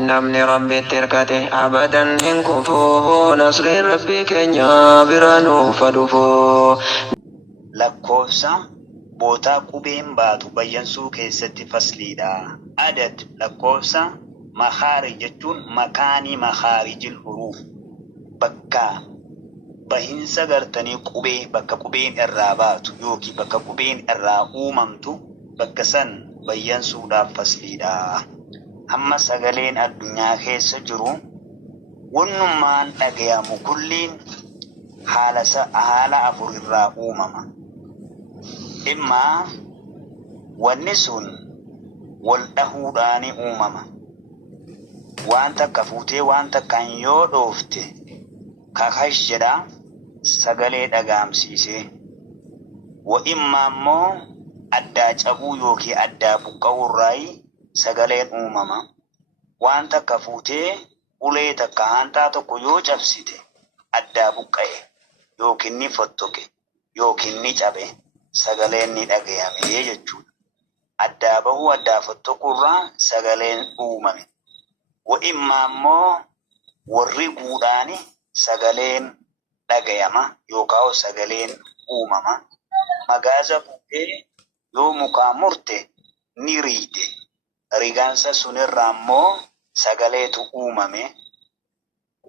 namni rabbitti hirkate abadan hin kufu nasri rabbi keenya bira nuufa dhufu. lakkoofsa bootaa qubeen baatu bayyansuu keessatti fasliidha. Adad lakkoofsa makhaarij jechuun makaanii makhaarijil huruuf bakka bahinsa gartanii qubee bakka qubeen irraa baatu yookiin bakka qubeen irraa uumamtu bakka san bayyansuudhaaf fasliidha. Amma sagaleen addunyaa keessa jiru wannummaan dhagayamu kulliin haala afur irraa uumama. Imma wanni sun wal dhahuudhaani uumama. Waan takka fuutee waan takkaan yoo dhoofte kakash jedha sagalee dhagaamsiisee. Wa imma immoo addaa cabuu yookiin addaa buqqa'uurraayi sagaleen uumama. Waan takka fuutee ulee takka hantaa tokko yoo cabsite addaa buqqa'e yookiin ni fottoke yookiin ni cabe sagaleen ni dhagayame jechuudha. Addaa bahuu addaa fottokuurraa sagaleen uumame. Wa imma immoo warri guudhaani sagaleen dhagayama yookaan sagaleen uumama. Magaaza fuutee yoo mukaa murte ni riite. Rigaansa sunirraa immoo sagaleetu uumame.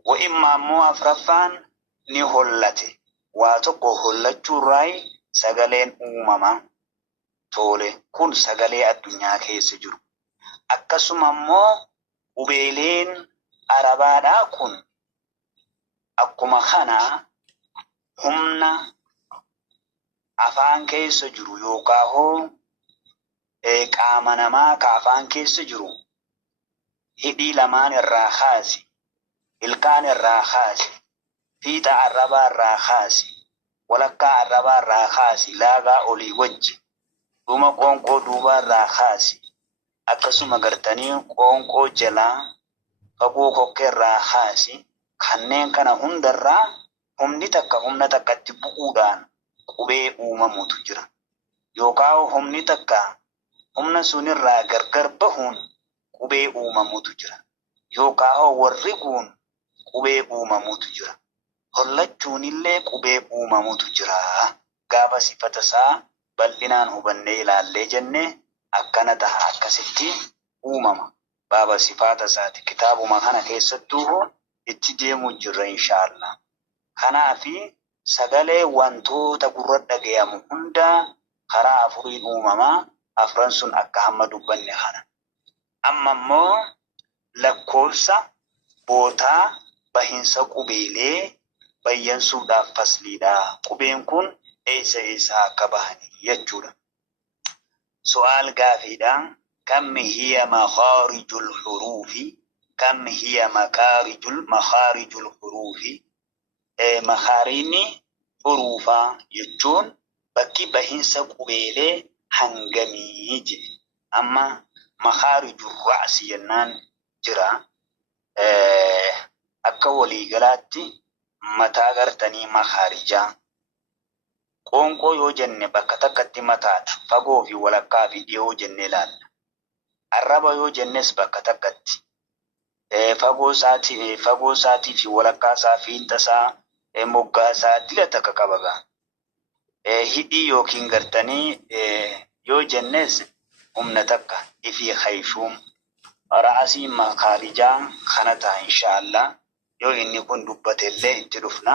Wa imma immoo afraffaan ni hollate. Waa tokko hollachuurraayi sagaleen uumama. Tole kun sagalee addunyaa keessa jiru. Akkasuma immoo qubeeleen arabaadhaa kun akkuma kana humna afaan keessa jiru yookaan hoo qaama namaa ka afaan keessa jiru hidhii lamaan irraa kaasi, ilkaan irraa kaasi, fiixa arrabaa irraa kaasi, walakkaa arrabaa irraa kaasi, laagaa olii wajji, dhuma qoonqoo duubaa irraa kaasi, akkasuma gartanii qoonqoo jalaa fagoo kokkee irraa kaasi. Kanneen kana hundarraa humni takka humna takkatti bu'uudhaan qubee uumamutu jira. Yookaan humni takka humna sunirraa gargar bahuun qubee uumamutu jira. Yookaan warri kun qubee uumamutu jira. Hollachuun illee qubee uumamutu jira. Gaafa sifata isaa bal'inaan hubannee ilaallee jennee akkana taha akkasitti uumama. Baaba sifata isaati kitaabuma kana keessattuu itti deemuu jirra inshaallah. Kanaafi sagalee wantoota gurra dhagayamu hundaa karaa afuriin uumamaa. Afran sun akka hamma dubbanne kana. Amma immoo lakkoofsa bootaa bahinsa qubeelee bayyansuudhaaf fasliidha. Qubeen kun eessa akka bahani jechuudha. Su'aal gaafiidha. Kam hiya makharijul huruufi? Kam hiya makharijul huruufi? Makharijni huruufaa jechuun bakki bahinsa qubeelee hangamii jedhe. Amma makharijul ra'si jennaan jira. Akka waliigalaatti mataa gartanii makharijaa. Qoonqoo yoo jenne bakka takkatti mataadha. Fagoo fi walakkaa fi dhiyoo jennee ilaalla. Arraba yoo jennes bakka takkatti. Fagoo isaatii fi walakkaa isaa fiinta isaa moggaa isaa dila takka qabaga. Hidhii yookiin gartanii yoo jennes humna takka ifii hayshuum. Ra'asii makaarijaa kana ta'a inshaallah. Yoo inni kun dubbate illee itti dhufna.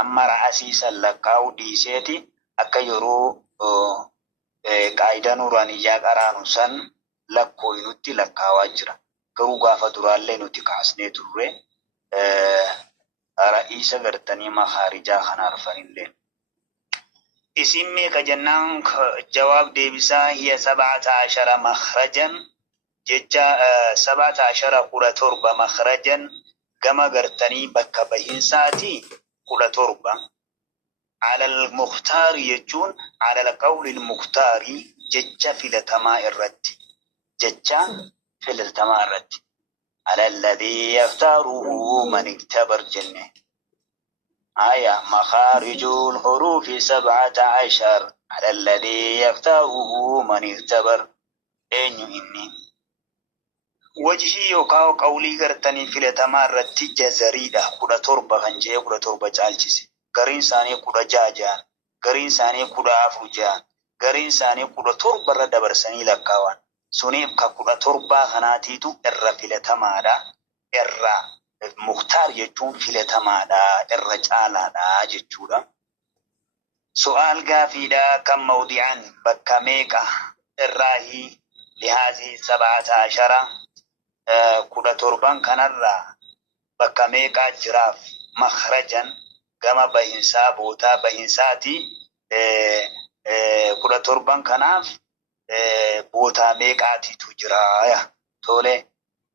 Amma ra'asii san lakkaa'uu dhiiseeti akka yeroo qaayidaa nuuraaniyyaa qaraanu san lakkooyi nutti lakkaawaa jira. Garuu gaafa duraallee nuti kaasnee turre ra'iisa gartanii makaarijaa kana arfanillee. Isin meeqa jennaan jawaab deebisaa hiya 17 makhrajan jecha 17 makhrajan gama gartanii bakka bahinsaati 17. على المختار يجون على القول المختار ججا في التماء الرد ججا في التماء الرد على الذي يختاره من اكتبر جنة آية مخارج الحروف 17 على الذي يختاره من اكتبر أين إني wajhii yookaan qawlii gartanii filatamaa irratti jazariidha. 17 kan jee 17 caalchise. Gariin isaanii 16, gariin isaanii 14, gariin isaanii 17 irra dabarsanii lakkaawan. Suniif ka 17 kanaatiitu irra filatamaadha. Irra muhtaar jechuun filatamaadha. Irra caalaadha jechuudha. Su'aal gaafiidha kan mawdi'an bakka meeqa irraahi lihaazii 17 17 kanarraa bakka meeqaa jiraaf makhrajan gama bahinsaa bootaa bahinsaati 17 kanaaf bootaa meeqaatitu jiraaya tole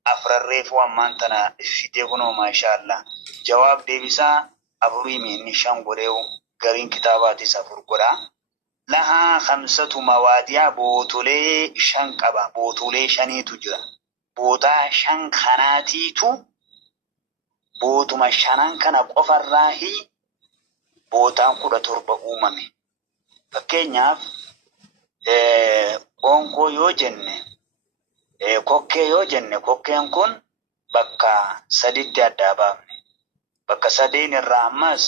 afrarreefu ammaan tana fidee kunoo maashaallah jawaab deebisaa afurii inni 5 godheewu gariin kitaabaatiis 4 godhaa lahaa 5 mawaadiyaa bootolee 5 qaba bootolee 5tu jira bootaa 5 kanaatiitu bootuma 5 kana qofarraahi bootaan 17 uumame fakkeenyaaf qoonqoo yoo jenne kokkee yoo jenne kokkeen kun bakka 3tti adda baafne bakka 3 irraa ammas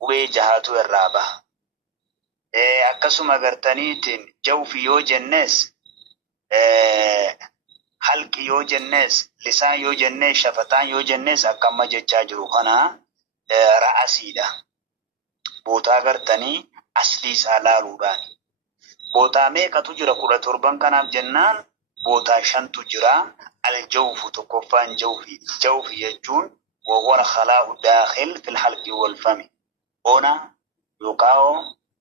qubee 6tu irraa baha akkasuma gartaniitiin jawfi yoo jennes halqi yoo jennes lisaan yoo jennes shafataan yoo jennes akkamma jechaa jiru kana ra'asiidha bootaa gartanii aslii isaa laaluudhaan bootaa meeqatu jira 17 kanaaf jennaan bootaa 5tu jira aljawfu tokkoffaan jawfi jechuun وهو الخلاء الداخل في الحلق والفم هنا يقاو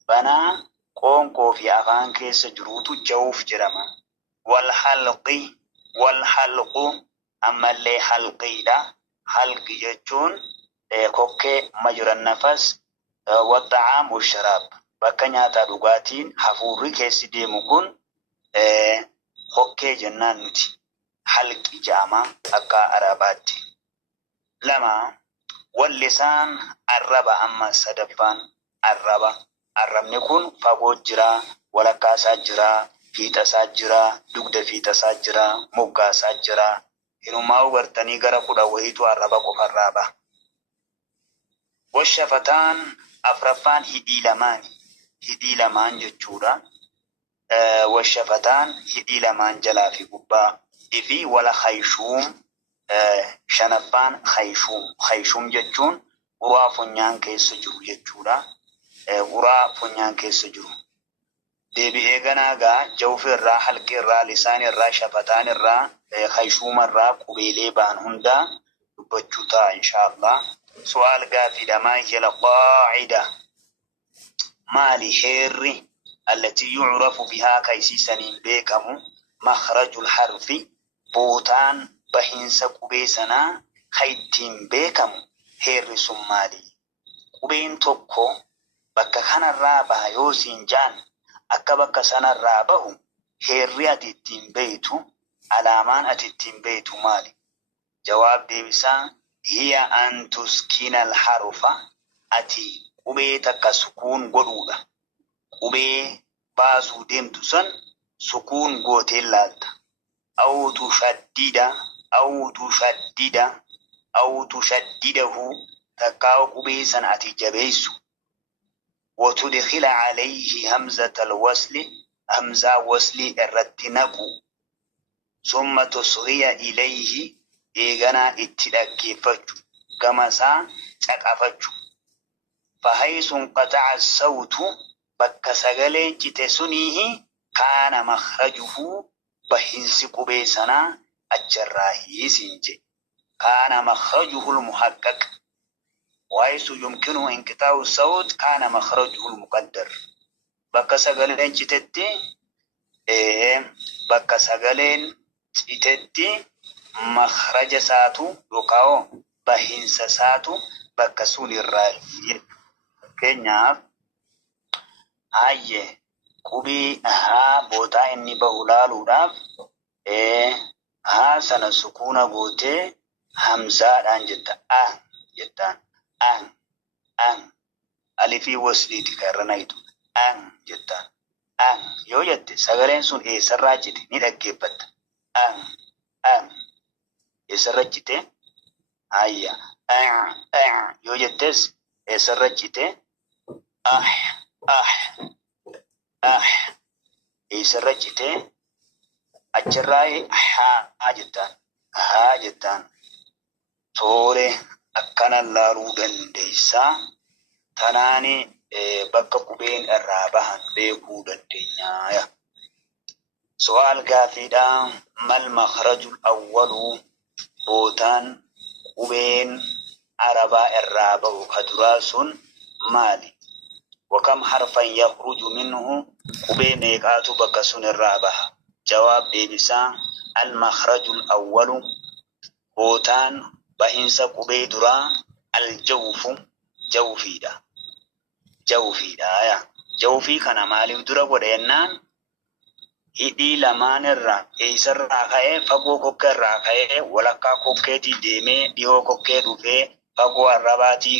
بنا قونكو في أفان كيس جروت جوف جرما والحلق أما اللي حلقي دا حلق يجون كوكي مجرى النفس والطعام والشراب بكنيا تدوغاتين حفوري كيس ديمكون كوكي جنان نتي حلق جاما أكا عرباتي لما واللسان الربا أما صدفان الربا نكون فقود جرا ولكاسا جرا فيتاسا جرا دقد فيتاسا جرا مقاسا جرا إنما وغرتني غرا قدا وهيتو الربا قفا الربا والشفتان أفرفان هدي لمان ججورا والشفتان هدي لمان جلا في قبا إفي ولا خيشوم شنفان خيشوم جتون ورا فنيان كيس جرو جتورا ورا فنيان كيس جرو ديبي إيغانا جوف الرا حلق الرا لسان الرا شفتان الرا خيشوم الرا قبيلي بان هندا بجوتا إن شاء الله سؤال قافي دما هي القاعدة مالي حيري التي يعرف بها كيسي سنين بيكم مخرج الحرف بوتان bahinsa qubee sanaa hayttiin beekamu heerri sun maali? Qubeen tokko bakka kanarraa baha yoo siin jaan akka bakka sanarraa bahu heerri ati ittiin beeytu alaamaan ati ittiin beeytu maali? Jawaab deebisaa hiya an tuskina alharufa ati qubee takka sukuun godhuudha. Qubee baasuu deemtu san sukuun gooteen laalta. أو تشدده تكاو قبيسا أتي جبيسو وتدخل عليه همزة الوصل همزة وصل الرتنكو ثم تصغي إليه إيغانا اتلاكي فتشو كما سا تكافتشو فحيث انقطع الصوت بك سغلين جتسنيه كان مخرجه بحنس قبيسنا الجراحي سنجي كان مخرجه المحقق وحيث يمكنه انقطاع الصوت كان مخرجه المقدر بك سغلين جتتي بك سغلين جتتي مخرج ساتو يقاو بحنس ساتو بك سول الراحي كينياف آيه قبي بوتا إني بهلالو داف sana sukuna goote hamzaadhaan jetta jettaan alifii wasliiti kan irra naytu jettaan yoo jette sagaleen sun eessarraa jette ni dhaggeeffatta eessarrachite hayya yoo jettes eessarrachite ah eessarrachite achirraa haa jettaan toore akkanan laaluu dandeessaa tanaani bakka qubeen irraa bahan beekuu dandeenyaa. Su'aal gaafiidha. Mal makhrajul awwalu bootaan qubeen arabaa irraa bahu ka duraa sun maali? Wakam harfan yakhruju minhu qubee meeqaatu bakka sun irraa baha? Jawaab deebisaa al makhrajul awwalu bootaan bahinsa qubee duraa al jawfu jawfiidha. Jawfii kana maaliif dura godhe jennaan hidhii lamaan irraa eessarraa ka'ee fagoo kokkee irraa ka'ee walakkaa kokkeetii deemee dhihoo kokkee dhufee fagoo arrabaatii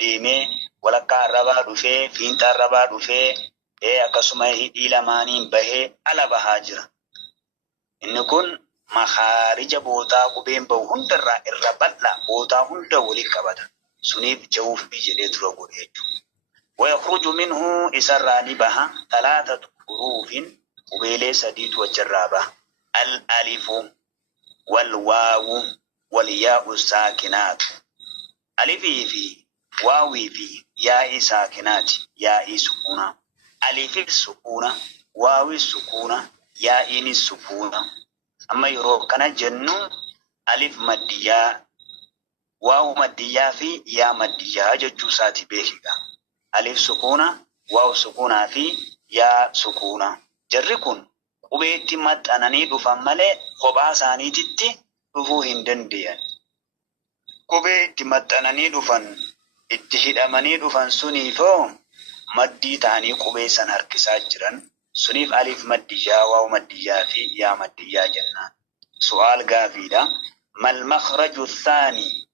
deemee walakkaa arrabaa dhufee fiinxa arrabaa dhufee akkasuma hidhii lamaaniin bahee ala bahaa jira. Inni kun makhaarija bootaa qubeen bahu hundarraa irra bal'aa bootaa hunda waliin qabata. Suniif jawfii jedhee dura godhe jechuudha. ويخرج منه إسراني بها 3 حروف قبيلة سديد وجرابة الألف والواو والياء الساكنات. ألف في واو في ياء ساكنات ياء سكونة ألف السكونة واو السكونة ياء السكونة. أما يروح كان جنو ألف مديا واو مديا في ياء مديا جوساتي بيكا ألف سكونة واو سكونة في يا سكونة. جركن قبيت مت أناني دفن ملء خبا ثاني تتي دفو هندن ديان قبيت مت أناني دفن اتحد أماني دفن سنيفو مدي تاني قبي سنهر كساجرا سنيف ألف مديا واو مديا في يا مديا جنة. سؤال قافيدا ما المخرج الثاني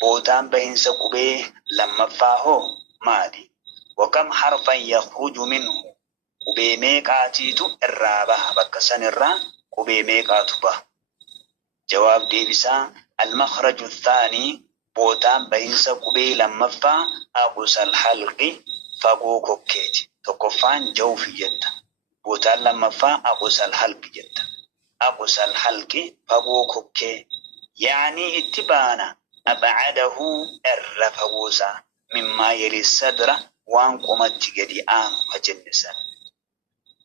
بوتان بهنس قبي لما فاهو مالي وكم حرفا يخرج منه قبي ميقاتيتو الرابة بكسن الرا قبي ميقاتو به. جواب ديبسا المخرج الثاني بوتان بهنس قبي لما فا أقصى الحلق فقو كوكيت تقفان جوفي جدا بوتان لما فا أقصى الحلق جدا أقصى الحلق فقو كوكي يعني اتبانا أبعده الرفوسا مما يلي الصدر وان قمت قدي فجنسا.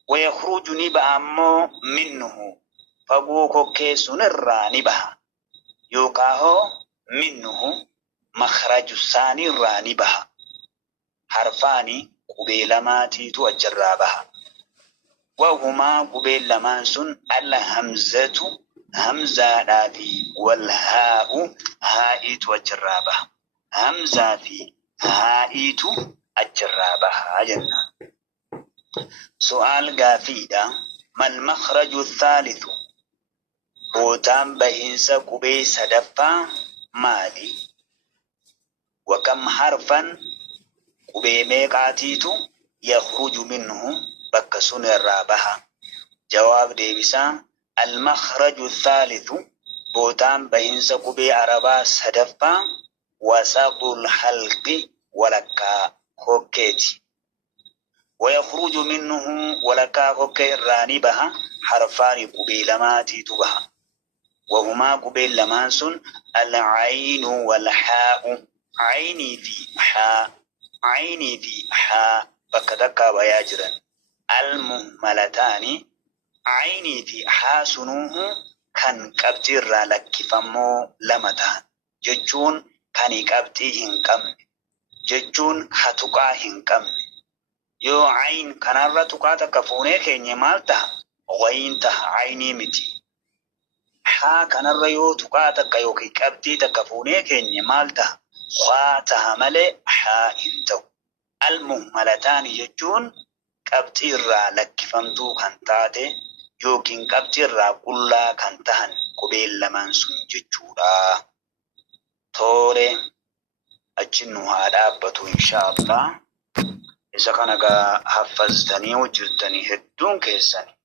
ويخرج نبا منه فقوكو كيسون الرانبها يوقعه منه مخرج الثاني الرانبها حرفاني قبيلماتي توجرابها وهما قبيلمان الهمزة همزة دافي والهاء هائت وجرابها همزة في هائت الجرابها جنة. سؤال قافيدا ما المخرج الثالث بوتان بهنس قبي سدفا مالي وكم حرفا قبي ميقاتيت يخرج منه بكسون الرابها. جواب ديبسا المخرج الثالث بوتان بهنس قبي عربا سدفا وساق الحلق ولكا هوكيتي ويخرج منه ولكا هوكي رانبها حرفان قبيلماتي تبها وهما قبيلمان العين والحاء. عيني في حاء بكتكا وياجرا المهملتان عيني في حاء سنوه كان كبتر لك فمو لمتان ججون كان كبتي هنكم ججون هتقا هنكم يو عين كان رتقا تكفوني كيني مالتا غين ته عيني متي ها كان ريو تقا تكيوكي كبتي تكفوني كيني مالتا خاتها ملي ها انتو. المهملتان ججون كبتي را لك فمتو كان تاتي يوكين كبتي را قلا كان تهن قبيل لمن سن ججورا تولي أجنها الأبة إن شاء الله. إذا كان حفظتني وجدتني هدون كيساني